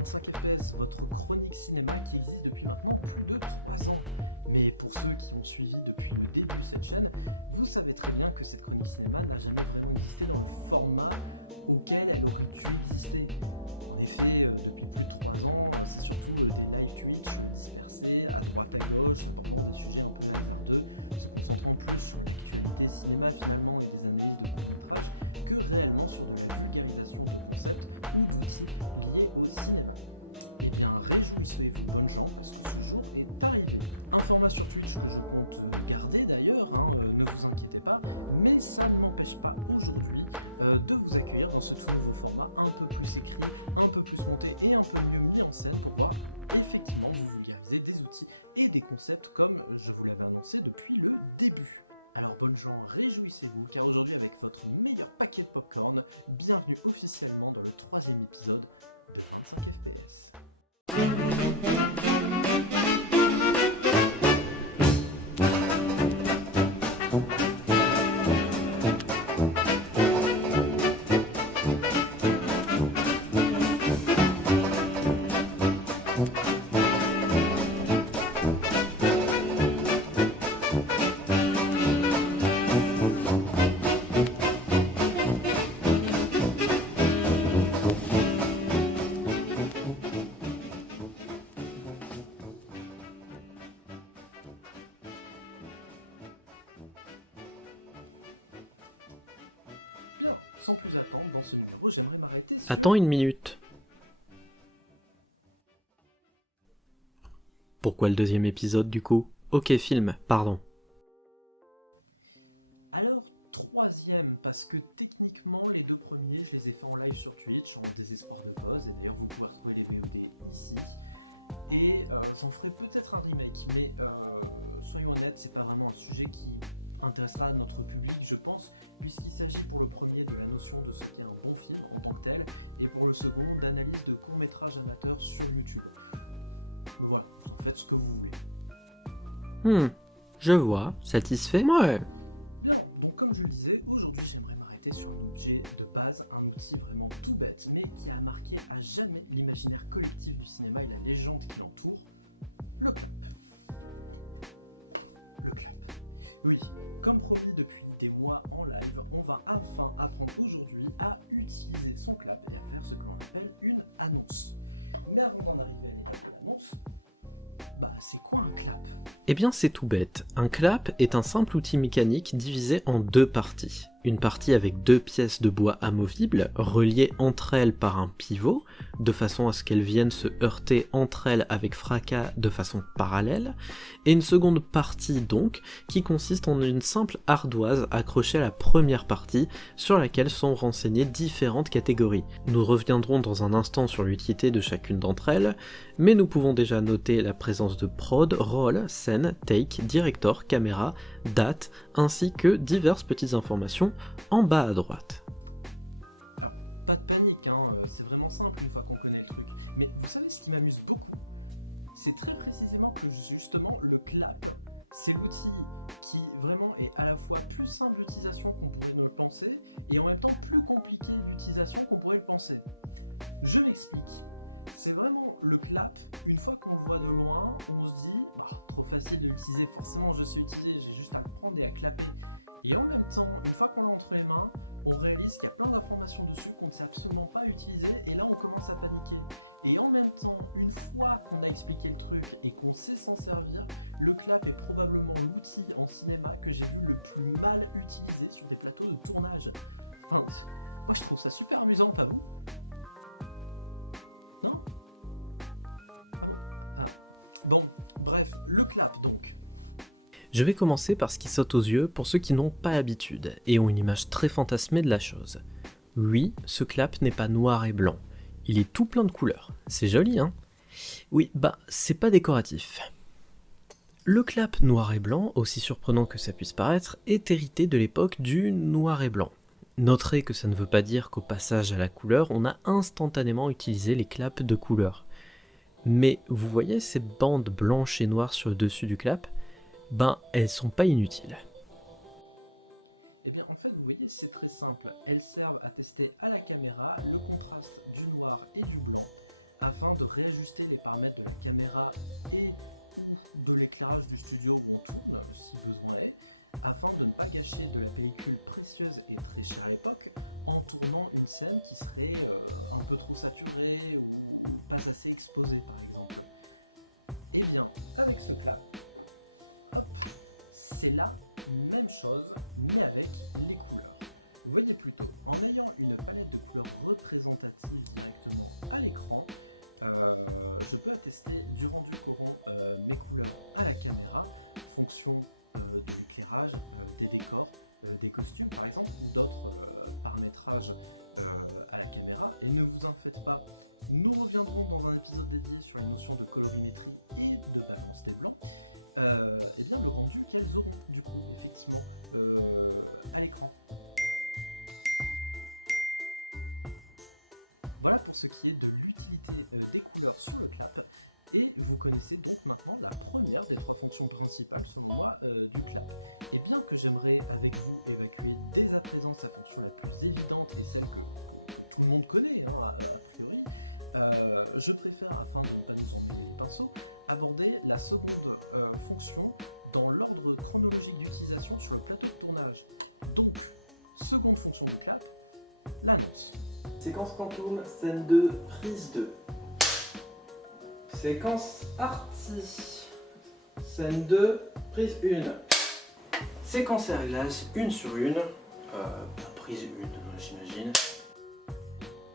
25 FPS, votre chronique cinéma qui existe depuis maintenant plus de 3 ans. Mais pour ceux qui m'ont suivi depuis le début de cette chaîne, vous savez très bien que cette chronique cinéma n'a jamais vraiment existé dans le format auquel elle aurait dû exister. En effet, depuis plus de 3 ans, c'est surtout des live Twitch dispersés à droite à gauche pour des sujets un peu hasardeux, se concentrant plus sur l'actualité cinéma finalement et des analyses de court-métrage que réellement sur de la vulgarisation de concepts ou d'outils liés au cinéma. Eh bien, réjouissez-vous, bonne gens, parce que ce jour est arrivé. Un format sur Twitch que je compte garder d'ailleurs, ne vous inquiétez pas, mais ça ne m'empêche pas aujourd'hui de vous accueillir dans ce nouveau format un peu plus écrit, un peu plus monté et un peu mieux mis en scène pour pouvoir effectivement vous vulgariser des outils et des concepts comme je vous l'avais annoncé depuis le début. Alors bonne gens, réjouissez-vous car aujourd'hui avec votre meilleur paquet de popcorn, bienvenue officiellement dans le 3e épisode de 25 FPS. Sans plus attendre, dans ce numéro, j'aimerais m'arrêter sur... Attends une minute. Pourquoi le 2e épisode du coup? Ok, film, pardon. Alors, 3e, parce que techniquement, les 2 premiers, je les ai fait en live sur Twitch, en désespoir de cause, et d'ailleurs, vous pouvez retrouver les VOD ici. Et j'en ferai peut-être un remake, mais soyons honnêtes, c'est pas vraiment un sujet qui intéressera notre public, je pense, puisqu'il s'agit pour le premier de la notion de ce qu'est un bon film en tant que tel, et pour le second, d'analyse de courts-métrages amateurs sur YouTube. Voilà, vous en faites ce que vous voulez. Je vois, satisfait? Ouais. Bien, donc comme je le disais, aujourd'hui j'aimerais m'arrêter sur un objet de base, un outil vraiment tout bête, mais qui a marqué à jamais l'imaginaire collectif du cinéma et la légende qui l'entoure, le clip. Le clip. Oui, comme promis depuis des mois en live, on va enfin apprendre aujourd'hui à utiliser son clap et à faire ce que l'on appelle une annonce. Mais avant d'en arriver à l'annonce, c'est quoi un clap? Eh bien c'est tout bête, un clap est un simple outil mécanique divisé en 2 parties. Une partie avec 2 pièces de bois amovibles, reliées entre elles par un pivot, de façon à ce qu'elles viennent se heurter entre elles avec fracas de façon parallèle, et une seconde partie donc, qui consiste en une simple ardoise accrochée à la première partie, sur laquelle sont renseignées différentes catégories. Nous reviendrons dans un instant sur l'utilité de chacune d'entre elles, mais nous pouvons déjà noter la présence de prod, roll, scène, take, director, caméra, date, ainsi que diverses petites informations en bas à droite. Alors, pas de panique, c'est vraiment simple une fois qu'on connaît le truc. Mais vous savez ce qui m'amuse beaucoup? C'est très précisément que justement le clap, c'est l'outil qui vraiment est à la fois plus simple d'utilisation qu'on pourrait ne le penser, et en même temps plus compliqué d'utilisation qu'on pourrait le penser. Je m'explique. C'est vraiment le clap, une fois qu'on le voit de loin, on se dit trop facile de l'utiliser, forcément je sais utiliser, j'ai juste à prendre et à clapper. Et en même temps, une fois qu'on l'a entre les mains, on réalise qu'il y a plein d'informations dessus qu'on ne sait absolument pas utiliser, et là on commence à paniquer. Et en même temps, une fois qu'on a expliqué le truc et qu'on sait s'en servir, le clap est probablement l'outil en cinéma que j'ai vu le plus mal utilisé sur des plateaux de tournage. Enfin, moi je trouve ça super amusant, pas vous? Non? Bon, bref, le clap donc. Je vais commencer par ce qui saute aux yeux pour ceux qui n'ont pas l'habitude et ont une image très fantasmée de la chose. Oui, ce clap n'est pas noir et blanc. Il est tout plein de couleurs. C'est joli, hein? Oui, c'est pas décoratif. Le clap noir et blanc, aussi surprenant que ça puisse paraître, est hérité de l'époque du noir et blanc. Noterez que ça ne veut pas dire qu'au passage à la couleur, on a instantanément utilisé les claps de couleur. Mais vous voyez ces bandes blanches et noires sur le dessus du clap? Elles sont pas inutiles. Eh bien, en fait, vous voyez, c'est très simple. Elles servent à tester à la caméra le contraste du noir et du blanc afin ce qui est de l'utilité des couleurs sur le clap. Et vous connaissez donc maintenant la première des trois fonctions principales selon moi du clap. Et bien que j'aimerais avec vous évacuer dès à présent sa fonction la plus évidente et celle que tout le monde connaît, hein, a priori, je préfère, afin de ne pas nous embêter le pinceau, aborder la seconde fonction dans l'ordre chronologique d'utilisation sur le plateau de tournage. Donc, seconde fonction de clap, l'annonce. Séquence Quantum, scène 2, prise 2. Séquence Arty, scène 2, prise 1. Séquence Airglass, 1 sur 1, prise 1, j'imagine.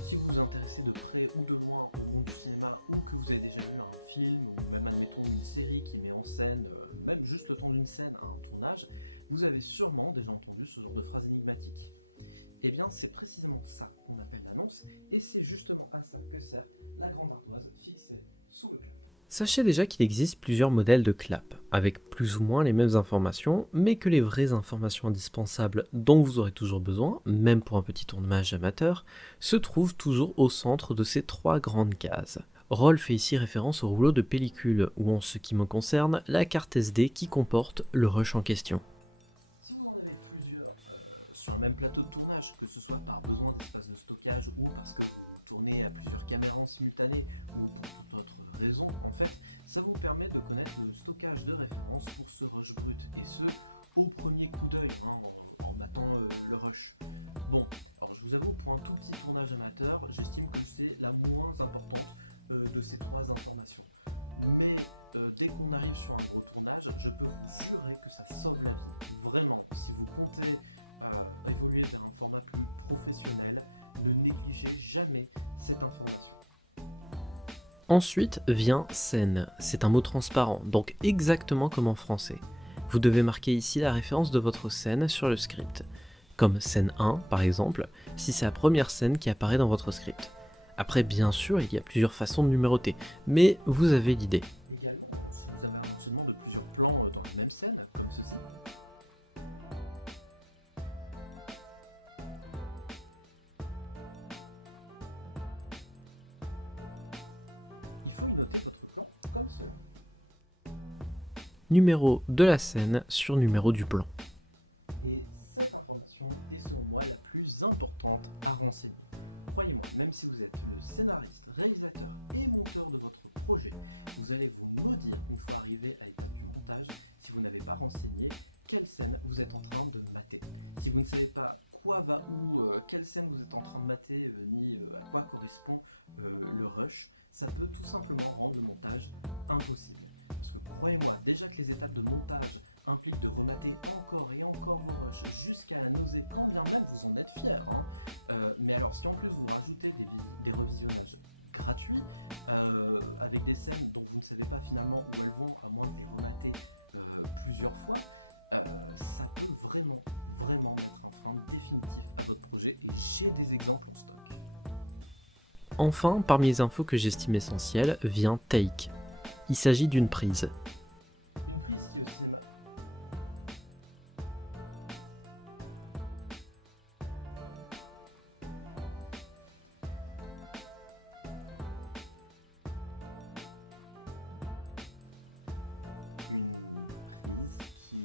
Si vous vous intéressez de près ou de loin au monde du cinéma, ou que vous avez déjà vu un film, ou même admettons une série qui met en scène, même juste le temps d'une scène à un tournage, vous avez sûrement déjà entendu ce genre de phrase énigmatique. Eh bien, c'est précisément ça qu'on appelle l'annonce, et c'est justement à ça que sert la grande ardoise fixée sous le clap. Sachez déjà qu'il existe plusieurs modèles de clap, avec plus ou moins les mêmes informations, mais que les vraies informations indispensables dont vous aurez toujours besoin, même pour un petit tournage amateur, se trouvent toujours au centre de ces trois grandes cases. Roll fait ici référence au rouleau de pellicule, ou en ce qui me concerne, la carte SD qui comporte le rush en question. Si vous en avez plusieurs sur le même plateau de tournage, que ce soit par besoin d'espace de stockage ou parce que vous tournez à plusieurs caméras simultanées ou pour d'autres raisons, en fait, ça vous permet de connaître le stockage de référence pour ce rush brut et ce au premier coup d'œil en matant le rush. Bon, alors je vous avoue, pour un tout petit tournage amateur, j'estime que c'est la moins importante de ces trois informations. Mais dès qu'on arrive sur un gros tournage, je peux vous jurer que ça sauve la vie. Vraiment, si vous comptez évoluer vers un format plus professionnel, ne négligez jamais cette information. Ensuite vient scène, c'est un mot transparent, donc exactement comme en français. Vous devez marquer ici la référence de votre scène sur le script, comme scène 1 par exemple, si c'est la première scène qui apparaît dans votre script. Après bien sûr il y a plusieurs façons de numéroter, mais vous avez l'idée. Également, si vous avez un enchaînement de plusieurs plans dans la même scène, comme ceci, il faut y noter votre plan comme ça. Numéro de la scène sur numéro du plan. Et cette information est selon moi la plus importante à renseigner. Croyez-moi, même si vous êtes le scénariste, réalisateur et monteur de votre projet, vous allez vous mordir une fois arrivé à l'étape du montage si vous n'avez pas renseigné quelle scène vous êtes en train de mater. Si vous ne savez pas quoi va où, quelle scène vous êtes en train de mater, ni à quoi correspond le rush, ça peut tout simplement rendre le montage impossible. Parce que croyez-moi, déjà que les étapes de montage impliquent de remater encore et encore du rush jusqu'à la nausée, quand bien même vous en êtes fier. Mais alors si en plus vous rajoutez des revisionnages gratuits avec des scènes dont vous ne savez pas finalement où elles vont, à moins de les remater plusieurs fois, ça peut vraiment mettre un frein définitif à votre projet. Et j'ai des exemples en stock. Enfin, parmi les infos que j'estime essentielles, vient take. Il s'agit d'une prise. Une prise qui est au cinéma. Une prise qui,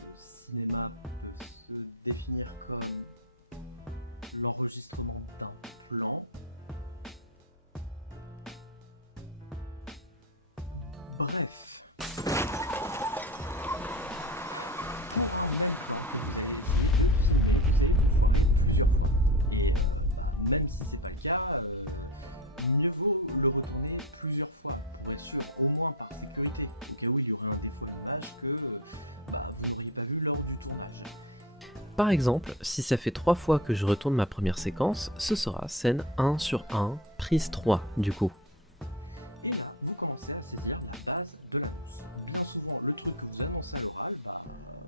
au cinéma, peut se définir comme l'enregistrement d'un plan. Bref. Plusieurs fois. Et même si c'est pas le cas, mieux vaut le retourner plusieurs fois pour être sûr, au moins par sécurité, au cas où il y aurait un défaillage que vous n'auriez pas vu lors du tournage. Par exemple, si ça fait 3 fois que je retourne ma première séquence, ce sera scène 1 sur 1, prise 3 du coup. Et là, vous commencez à saisir la base de l'annonce. Bien souvent, le truc que vous annoncez à l'oral,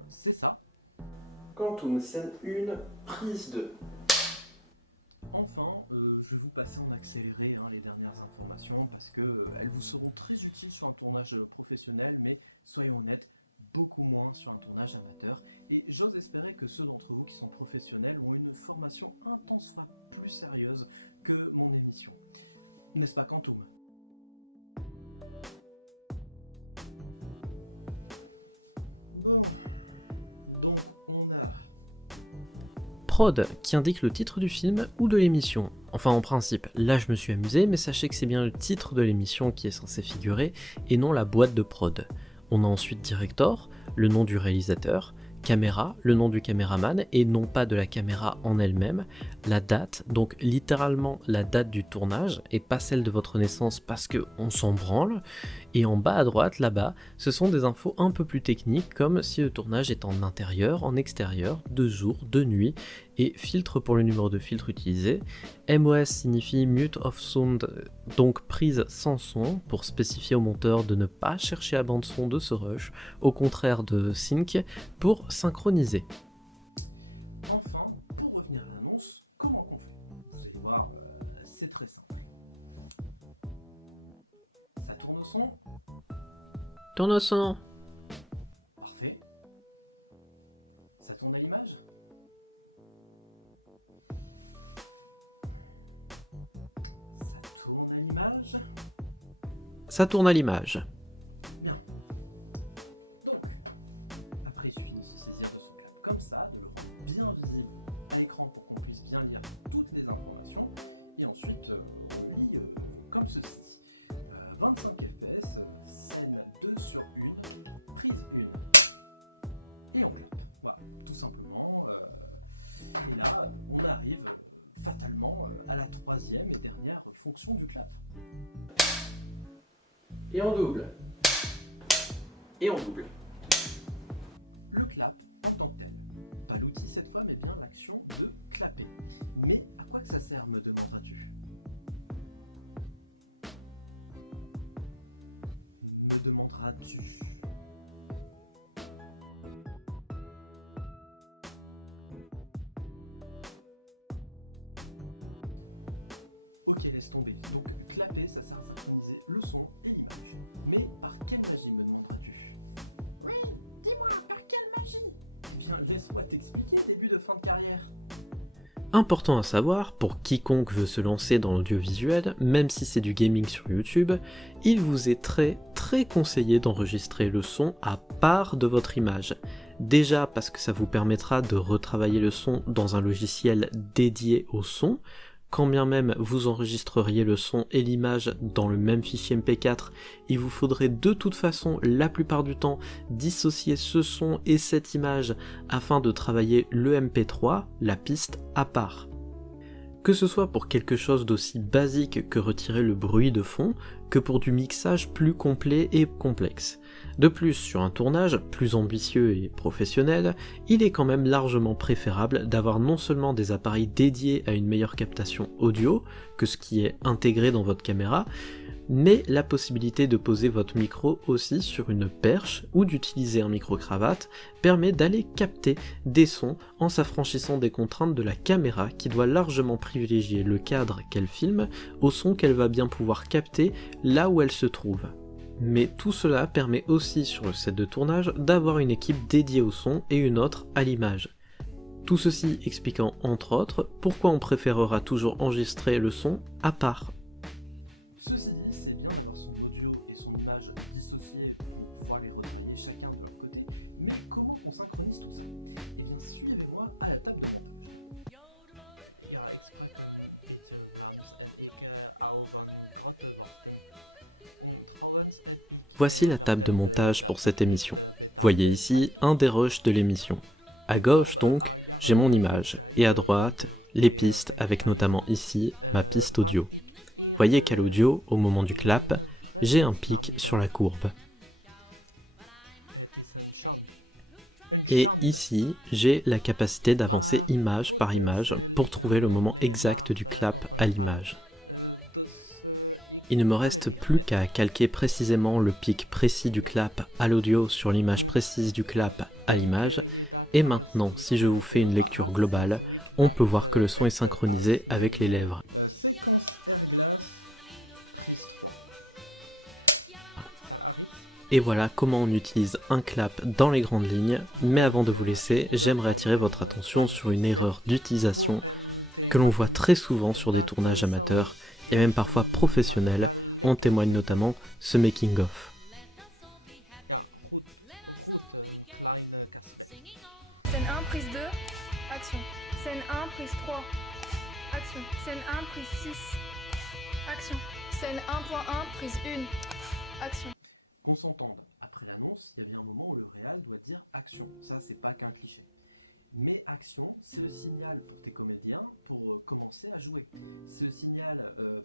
c'est ça. Quantum, scène 1, prise 2. Enfin, je vais vous passer en accéléré les dernières informations parce qu'elles vous seront très utiles sur un tournage professionnel, mais soyons honnêtes, beaucoup moins sur un tournage amateur. Et j'ose espérer que ceux d'entre vous qui sont professionnels ont une formation un tant soit plus sérieuse que mon émission. N'est-ce pas, Quantum? Bon, donc on a... Prod, qui indique le titre du film ou de l'émission. Enfin, en principe, là je me suis amusé, mais sachez que c'est bien le titre de l'émission qui est censé figurer, et non la boîte de prod. On a ensuite Director, le nom du réalisateur, Caméra, le nom du caméraman, et non pas de la caméra en elle-même, la date, donc littéralement la date du tournage, et pas celle de votre naissance parce qu'on s'en branle, et en bas à droite, là-bas, ce sont des infos un peu plus techniques, comme si le tournage est en intérieur, en extérieur, de jour, de nuit, et filtre pour le numéro de filtre utilisé. MOS signifie Mute of Sound, donc prise sans son, pour spécifier au monteur de ne pas chercher à bande son de ce rush, au contraire de Sync, pour synchroniser. Enfin, pour revenir à l'annonce, comment on fait? Vous allez voir, c'est très simple. Ça tourne au son? Tourne au son. Parfait. Ça tourne à l'image? Ça tourne à l'image? Ça tourne à l'image. Bien. Donc, après, il suffit de se saisir de son câble comme ça, de le rendre bien visible à l'écran pour qu'on puisse bien lire toutes les informations. Et ensuite, on lit comme ceci. 25 fps, scène 2 sur 1, prise 1. Et on clappe. Voilà, tout simplement. Et là, on arrive fatalement à la troisième et dernière fonction du clap. Et on double. Et on double. Le clap en tant que tel. Pas l'outil cette fois, mais bien l'action de clapper. Mais à quoi que ça sert, me demanderas-tu? Me demanderas-tu? Ok, laisse tomber. Donc, clapper, ça sert à synchroniser le son et l'image. Mais par quelle magie, me demanderas-tu? Oui, dis-moi, par quelle magie? Eh bien, laisse-moi t'expliquer, début de fin de carrière. Important à savoir, pour quiconque veut se lancer dans l'audiovisuel, même si c'est du gaming sur YouTube, il vous est très conseillé d'enregistrer le son à part de votre image. Déjà parce que ça vous permettra de retravailler le son dans un logiciel dédié au son, quand bien même vous enregistreriez le son et l'image dans le même fichier MP4, il vous faudrait de toute façon la plupart du temps dissocier ce son et cette image afin de travailler le MP3, la piste, à part. Que ce soit pour quelque chose d'aussi basique que retirer le bruit de fond, que pour du mixage plus complet et complexe. De plus, sur un tournage plus ambitieux et professionnel, il est quand même largement préférable d'avoir non seulement des appareils dédiés à une meilleure captation audio que ce qui est intégré dans votre caméra, mais la possibilité de poser votre micro aussi sur une perche ou d'utiliser un micro-cravate permet d'aller capter des sons en s'affranchissant des contraintes de la caméra qui doit largement privilégier le cadre qu'elle filme au son qu'elle va bien pouvoir capter là où elle se trouve. Mais tout cela permet aussi sur le set de tournage d'avoir une équipe dédiée au son et une autre à l'image. Tout ceci expliquant entre autres pourquoi on préférera toujours enregistrer le son à part. Ceci dit, c'est bien d'avoir son audio et son image dissociés pour pouvoir les retravailler chacun de leur côté. Mais comment on synchronise tout ça? Eh bien, suivez-moi à la table de Voici la table de montage pour cette émission. Voyez ici un des rushs de l'émission. À gauche donc, j'ai mon image, et à droite, les pistes avec notamment ici ma piste audio. Voyez qu'à l'audio, au moment du clap, j'ai un pic sur la courbe. Et ici, j'ai la capacité d'avancer image par image pour trouver le moment exact du clap à l'image. Il ne me reste plus qu'à calquer précisément le pic précis du clap à l'audio sur l'image précise du clap à l'image, et maintenant, si je vous fais une lecture globale, on peut voir que le son est synchronisé avec les lèvres. Et voilà comment on utilise un clap dans les grandes lignes, mais avant de vous laisser, j'aimerais attirer votre attention sur une erreur d'utilisation que l'on voit très souvent sur des tournages amateurs et même parfois professionnels, en témoigne notamment ce making-of. Scène 1, prise 2, action. Scène 1, prise 3, action. Scène 1, prise 6, action. Scène 1.1, prise 1, action. Qu'on s'entende, après l'annonce, il y avait un moment où le réal doit dire action. Ça, c'est pas qu'un cliché. Mais action, c'est le signal pour tes comédiens pour commencer à jouer. C'est le signal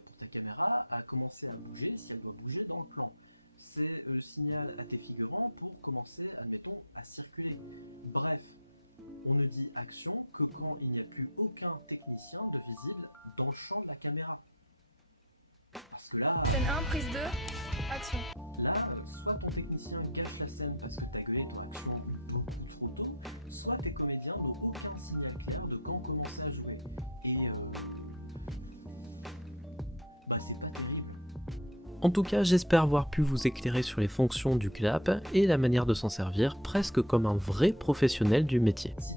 pour ta caméra à commencer à bouger si elle doit bouger dans le plan. C'est le signal à tes figurants pour commencer, admettons, à circuler. Bref, on ne dit action que quand il n'y a plus aucun technicien de visible dans le champ de la caméra. Parce que là, Scène 1, prise 2, action. là, soit ton technicien cache la scène parce que t'as gueulé ton action beaucoup trop tôt, soit tes comédiens n'ont aucun signal clair de quand commencer à jouer. Et c'est pas terrible. En tout cas, j'espère avoir pu vous éclairer sur les fonctions du clap et la manière de s'en servir, presque comme un vrai professionnel du métier. Si